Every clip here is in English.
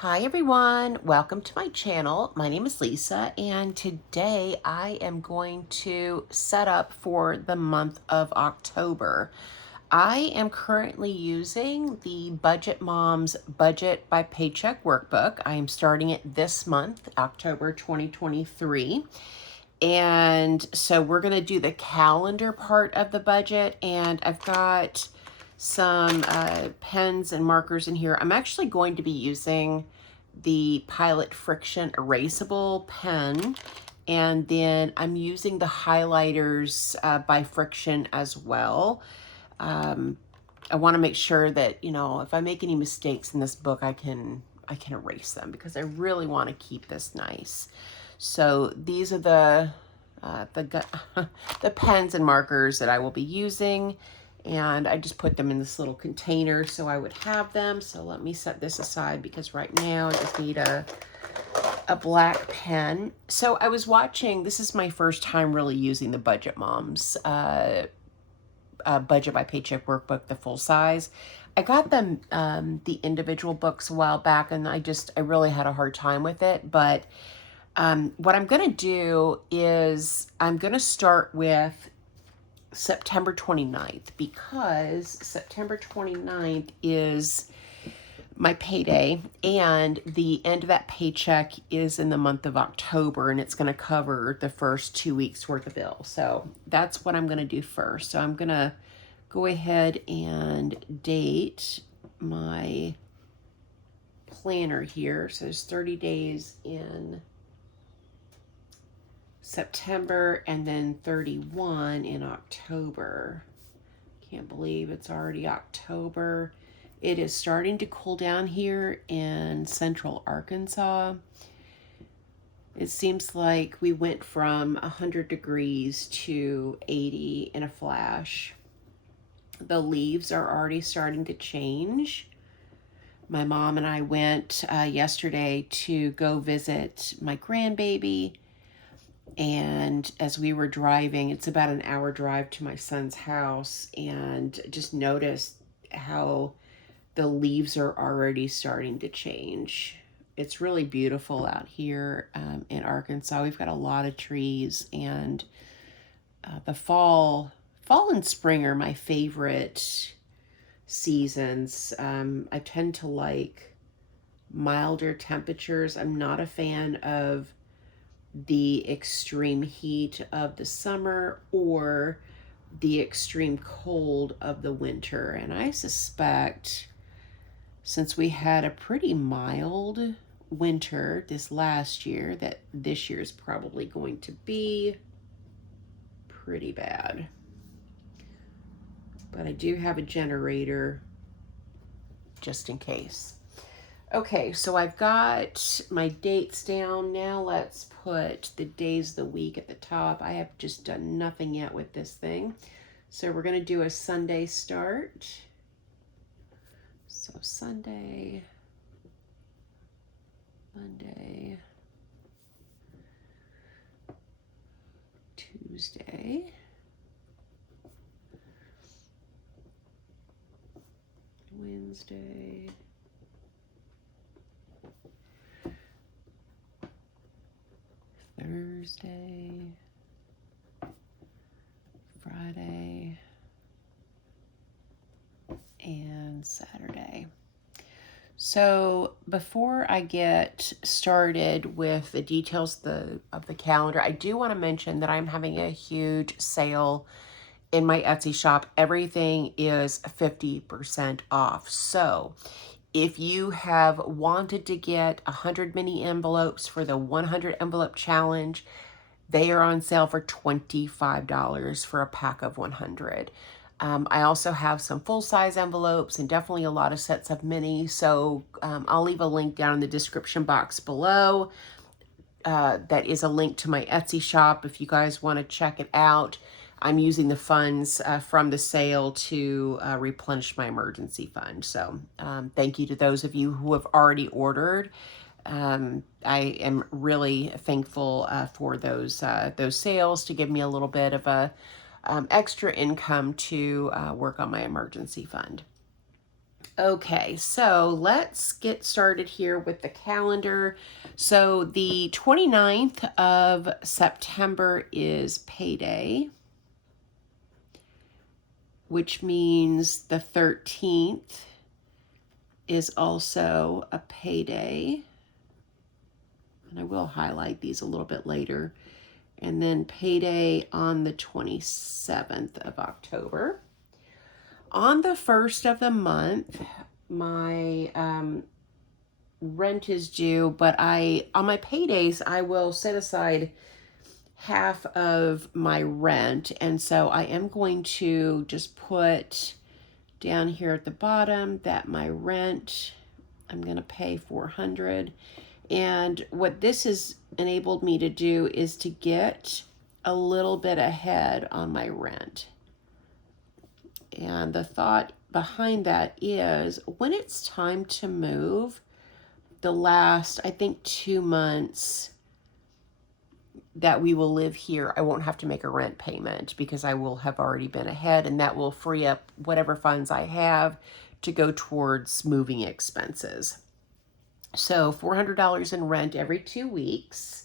Hi everyone, welcome to my channel. My name is Lisa and today I am going to set up for the month of October. I am currently using the Budget Mom's Budget by Paycheck workbook. I am starting it this month, October 2023. And so we're going to do the calendar part of the budget, and I've got some pens and markers in here. I'm actually going to be using the Pilot Friction erasable pen, and then I'm using the highlighters by Friction as well. I want to make sure that, you know, if I make any mistakes in this book, I can erase them because I really want to keep this nice. So these are the the pens and markers that I will be using, and I just put them in this little container so I would have them. So let me set this aside because right now I just need a black pen. So I was watching, this is my first time really using the Budget Moms Budget by Paycheck workbook, the full size. I got them the individual books a while back, and I really had a hard time with it. But what I'm going to do is I'm going to start with September 29th because September 29th is my payday, and the end of that paycheck is in the month of October, and it's going to cover the first 2 weeks worth of bill. So that's what I'm going to do first. So I'm going to go ahead and date my planner here. So there's 30 days in September and then 31 in October. Can't believe it's already October. It is starting to cool down here in central Arkansas. It seems like we went from 100 degrees to 80 in a flash. The leaves are already starting to change. My mom and I went yesterday to go visit my grandbaby. And as we were driving, it's about an hour drive to my son's house, and just noticed how the leaves are already starting to change. It's really beautiful out here in Arkansas. We've got a lot of trees, and the fall and spring are my favorite seasons. I tend to like milder temperatures. I'm not a fan of the extreme heat of the summer or the extreme cold of the winter. And I suspect, since we had a pretty mild winter this last year, that this year is probably going to be pretty bad. But I do have a generator just in case. Okay, so I've got my dates down. Now let's put the days of the week at the top. I have just done nothing yet with this thing. So we're going to do a Sunday start. So Sunday, Monday, Tuesday, Wednesday, Thursday, Friday, and Saturday. So before I get started with the details of the calendar, I do want to mention that I'm having a huge sale in my Etsy shop. Everything is 50% off. So if you have wanted to get 100 mini envelopes for the 100 envelope challenge, they are on sale for $25 for a pack of 100. I also have some full-size envelopes and definitely a lot of sets of mini. So I'll leave a link down in the description box below. That is a link to my Etsy shop if you guys want to check it out. I'm using the funds from the sale to replenish my emergency fund. So thank you to those of you who have already ordered. I am really thankful for those sales to give me a little bit of a extra income to work on my emergency fund. Okay, so let's get started here with the calendar. So the 29th of September is payday, which means the 13th is also a payday. And I will highlight these a little bit later. And then payday on the 27th of October. On the 1st of the month, my rent is due, but on my paydays, I will set aside half of my rent. And so I am going to just put down here at the bottom that my rent, I'm going to pay $400. And what this has enabled me to do is to get a little bit ahead on my rent. And the thought behind that is when it's time to move, the last, I think, 2 months that we will live here, I won't have to make a rent payment because I will have already been ahead, and that will free up whatever funds I have to go towards moving expenses. So $400 in rent every 2 weeks.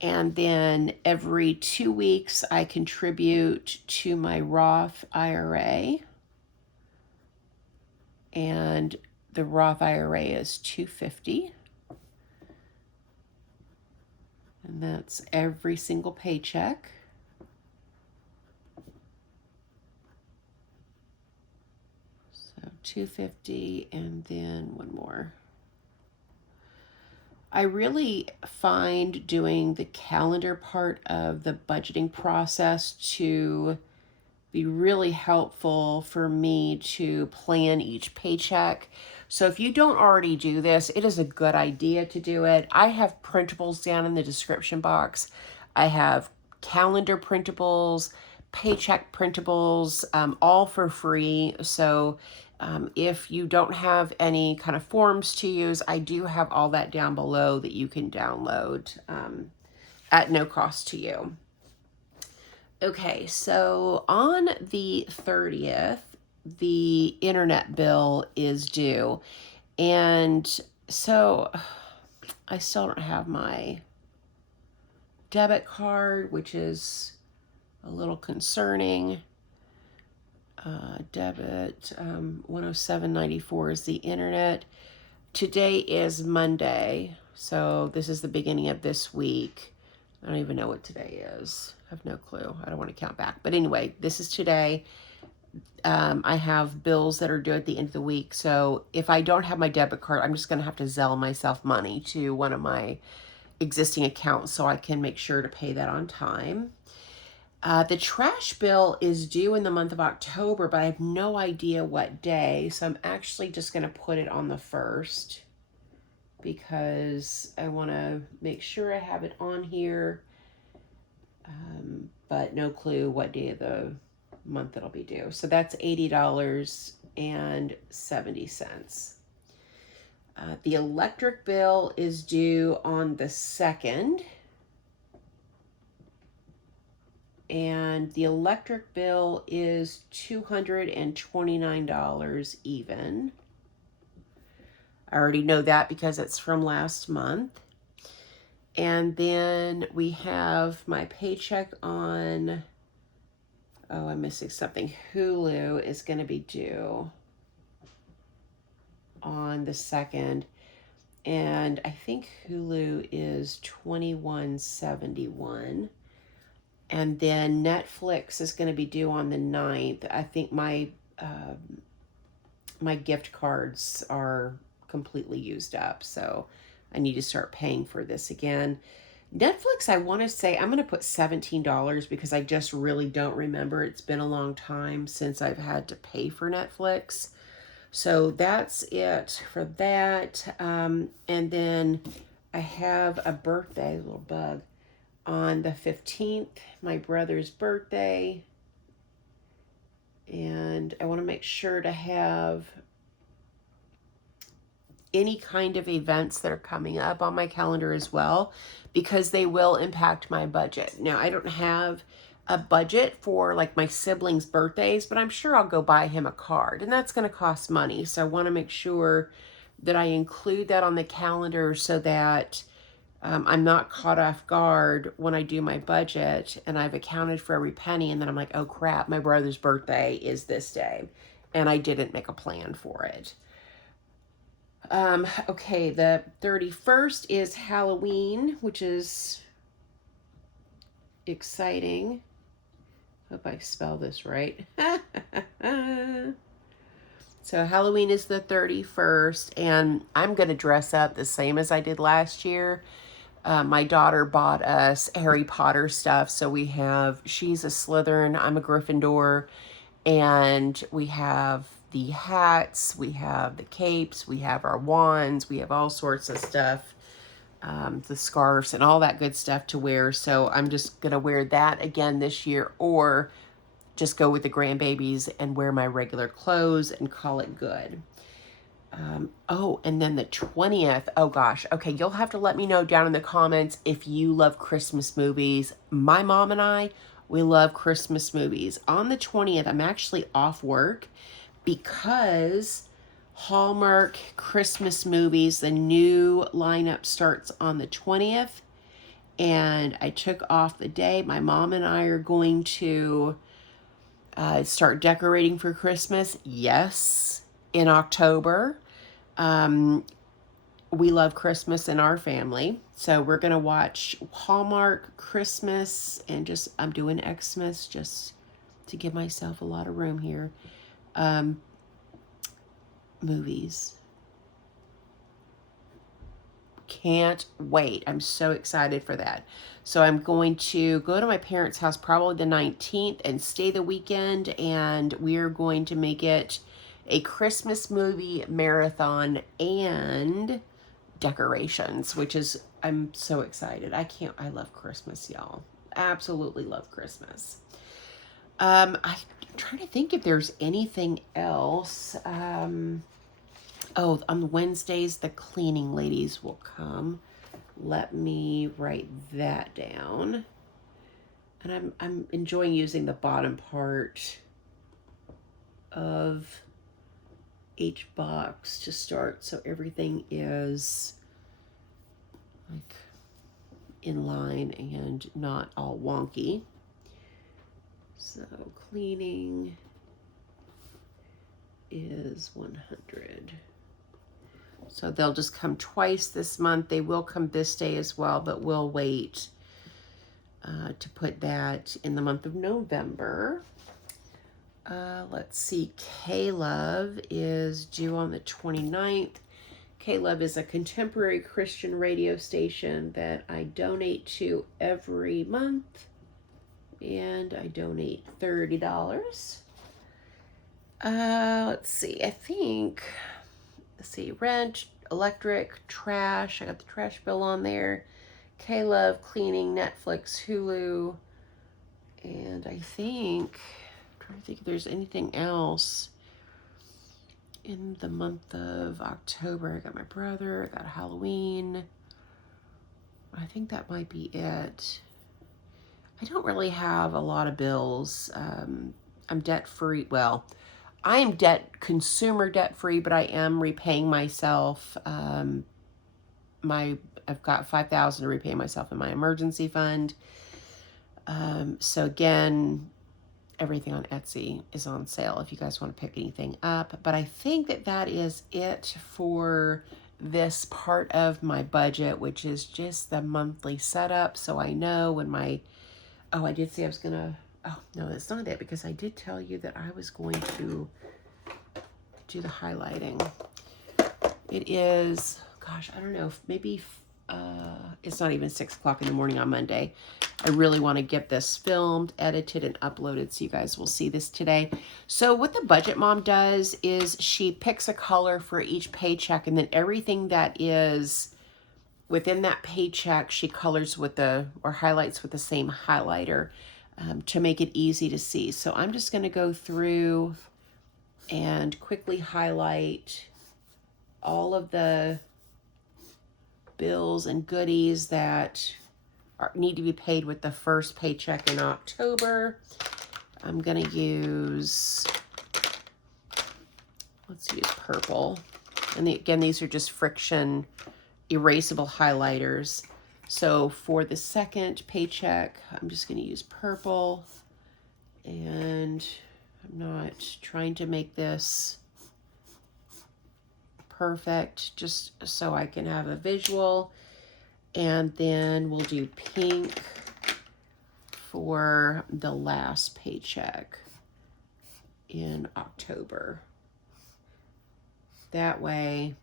And then every 2 weeks, I contribute to my Roth IRA. And the Roth IRA is $250. And that's every single paycheck. So $250 and then one more. I really find doing the calendar part of the budgeting process to be really helpful for me to plan each paycheck. So if you don't already do this, it is a good idea to do it. I have printables down in the description box. I have calendar printables, paycheck printables, all for free. So if you don't have any kind of forms to use, I do have all that down below that you can download at no cost to you. Okay, so on the 30th, the internet bill is due. And so I still don't have my debit card, which is a little concerning. Debit, 107.94 is the internet. Today is Monday, so this is the beginning of this week. I don't even know what today is. I have no clue. I don't want to count back. But anyway, this is today. I have bills that are due at the end of the week. So if I don't have my debit card, I'm just going to have to Zelle myself money to one of my existing accounts so I can make sure to pay that on time. The trash bill is due in the month of October, but I have no idea what day. So I'm actually just going to put it on the 1st because I want to make sure I have it on here, but no clue what day of the month it'll be due. So that's $80.70. The electric bill is due on the 2nd. And the electric bill is $229 even. I already know that because it's from last month. And then we have my paycheck on, oh, I'm missing something. Hulu is going to be due on the 2nd. And I think Hulu is $21.71. And then Netflix is going to be due on the 9th. I think my my gift cards are completely used up, so I need to start paying for this again. Netflix, I want to say, I'm going to put $17 because I just really don't remember. It's been a long time since I've had to pay for Netflix. So that's it for that. And then I have a birthday, little bug. On the 15th, my brother's birthday, and I want to make sure to have any kind of events that are coming up on my calendar as well, because they will impact my budget. Now, I don't have a budget for like my siblings' birthdays, but I'm sure I'll go buy him a card, and that's going to cost money. So I want to make sure that I include that on the calendar so that I'm not caught off guard when I do my budget and I've accounted for every penny, and then I'm like, oh crap, my brother's birthday is this day, and I didn't make a plan for it. Okay, the 31st is Halloween, which is exciting. Hope I spell this right. So Halloween is the 31st, and I'm going to dress up the same as I did last year. My daughter bought us Harry Potter stuff, so she's a Slytherin, I'm a Gryffindor, and we have the hats, we have the capes, we have our wands, we have all sorts of stuff, the scarves and all that good stuff to wear. So I'm just going to wear that again this year, or just go with the grandbabies and wear my regular clothes and call it good. Oh, and then the 20th, oh gosh, okay, you'll have to let me know down in the comments if you love Christmas movies. My mom and I, we love Christmas movies. On the 20th, I'm actually off work because Hallmark Christmas movies, the new lineup starts on the 20th, and I took off the day. My mom and I are going to start decorating for Christmas. Yes, in October. We love Christmas in our family. So we're going to watch Hallmark Christmas and I'm doing Xmas just to give myself a lot of room here. Movies. Can't wait. I'm so excited for that. So I'm going to go to my parents' house probably the 19th and stay the weekend, and we're going to make it a Christmas movie marathon and decorations, I'm so excited. I love Christmas, y'all. Absolutely love Christmas. I'm trying to think if there's anything else. Oh, on Wednesdays, the cleaning ladies will come. Let me write that down. And I'm enjoying using the bottom part of each box to start, so everything is like in line and not all wonky. So cleaning is 100. So they'll just come twice this month. They will come this day as well, but we'll wait to put that in the month of November. Let's see, K-Love is due on the 29th. K-Love is a contemporary Christian radio station that I donate to every month, and I donate $30. Let's see, rent, electric, trash. I got the trash bill on there. K-Love, cleaning, Netflix, Hulu, and I'm trying to think if there's anything else in the month of October. I got my brother, I got Halloween. I think that might be it. I don't really have a lot of bills. I'm debt-free. Well, I am consumer debt-free, but I am repaying myself. I've got $5,000 to repay myself in my emergency fund. So again, everything on Etsy is on sale if you guys want to pick anything up. But I think that is it for this part of my budget, which is just the monthly setup. So I know when I did say I was going to, oh, no, that's not it, because I did tell you that I was going to do the highlighting. It is, gosh, I don't know, maybe it's not even 6 o'clock in the morning on Monday. I really want to get this filmed, edited, and uploaded so you guys will see this today. So what the Budget Mom does is she picks a color for each paycheck, and then everything that is within that paycheck she colors or highlights with the same highlighter to make it easy to see. So I'm just going to go through and quickly highlight all of the bills and goodies that need to be paid with the first paycheck in October. I'm going to use, let's use purple. And again, these are just friction erasable highlighters. So for the second paycheck, I'm just going to use purple. And I'm not trying to make this perfect, just so I can have a visual. And then we'll do pink for the last paycheck in October. That way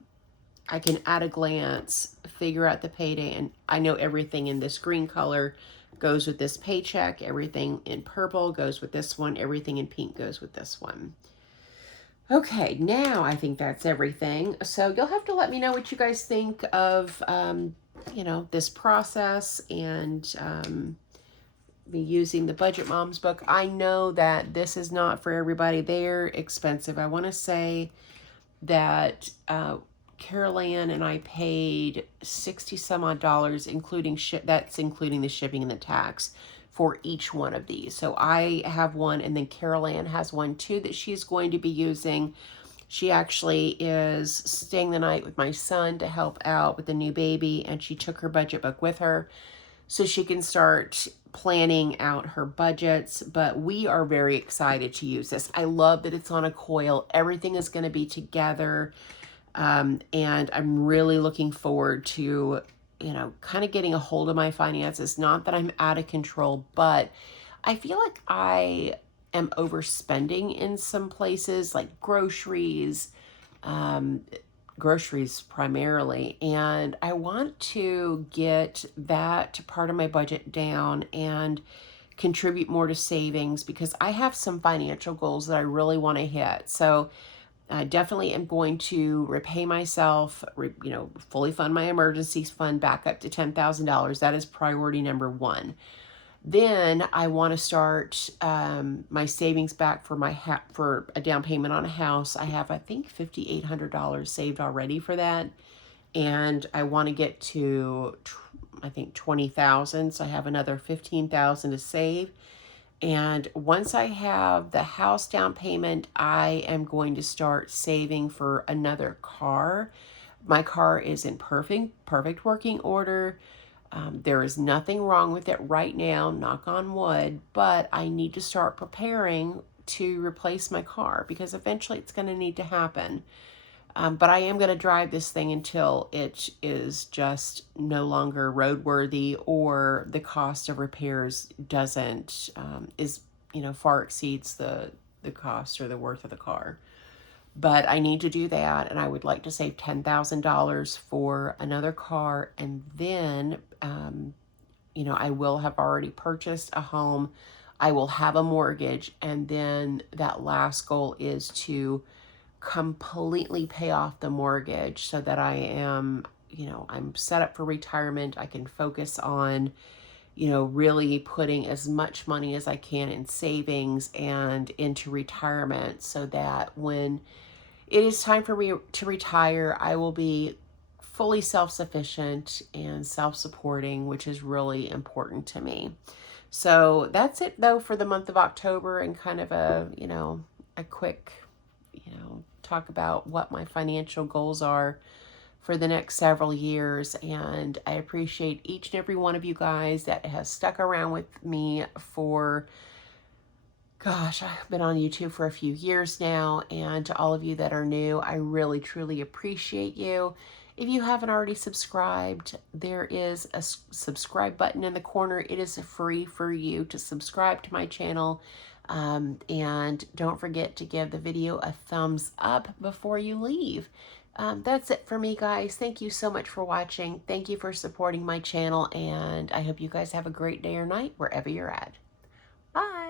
I can at a glance figure out the payday, and I know everything in this green color goes with this paycheck, everything in purple goes with this one, everything in pink goes with this one. Okay, now I think that's everything. So you'll have to let me know what you guys think of, you know, this process and me using the Budget Moms book. I know that this is not for everybody. They're expensive. I want to say that Carol Ann and I paid $60 some odd, including that's including the shipping and the tax for each one of these. So I have one, and then Carol Ann has one too that she's going to be using. She actually is staying the night with my son to help out with the new baby, and she took her budget book with her so she can start planning out her budgets. But we are very excited to use this. I love that it's on a coil. Everything is going to be together. And I'm really looking forward to, you know, kind of getting a hold of my finances. Not that I'm out of control, but I feel like I am overspending in some places, like groceries, groceries primarily. And I want to get that part of my budget down and contribute more to savings, because I have some financial goals that I really want to hit. So I definitely am going to repay myself, you know, fully fund my emergencies fund back up to $10,000. That is priority number one. Then I want to start my savings back for for a down payment on a house. I have, I think, $5,800 saved already for that. And I want to get to, I think, 20,000. So I have another 15,000 to save. And once I have the house down payment, I am going to start saving for another car. My car is in perfect working order. There is nothing wrong with it right now, knock on wood, but I need to start preparing to replace my car, because eventually it's going to need to happen. But I am going to drive this thing until it is just no longer roadworthy, or the cost of repairs doesn't, you know, far exceeds the cost or the worth of the car. But I need to do that, and I would like to save $10,000 for another car. And then, you know, I will have already purchased a home. I will have a mortgage. And then that last goal is to completely pay off the mortgage so that I am, you know, I'm set up for retirement. I can focus on, you know, really putting as much money as I can in savings and into retirement, so that when it is time for me to retire, I will be fully self-sufficient and self-supporting, which is really important to me. So that's it though for the month of October, and kind of a, you know, a quick, you know, talk about what my financial goals are for the next several years. And I appreciate each and every one of you guys that has stuck around with me for, gosh, I've been on YouTube for a few years now. And to all of you that are new, I really, truly appreciate you. If you haven't already subscribed, there is a subscribe button in the corner. It is free for you to subscribe to my channel. And don't forget to give the video a thumbs up before you leave. That's it for me, guys. Thank you so much for watching. Thank you for supporting my channel, and I hope you guys have a great day or night wherever you're at. Bye.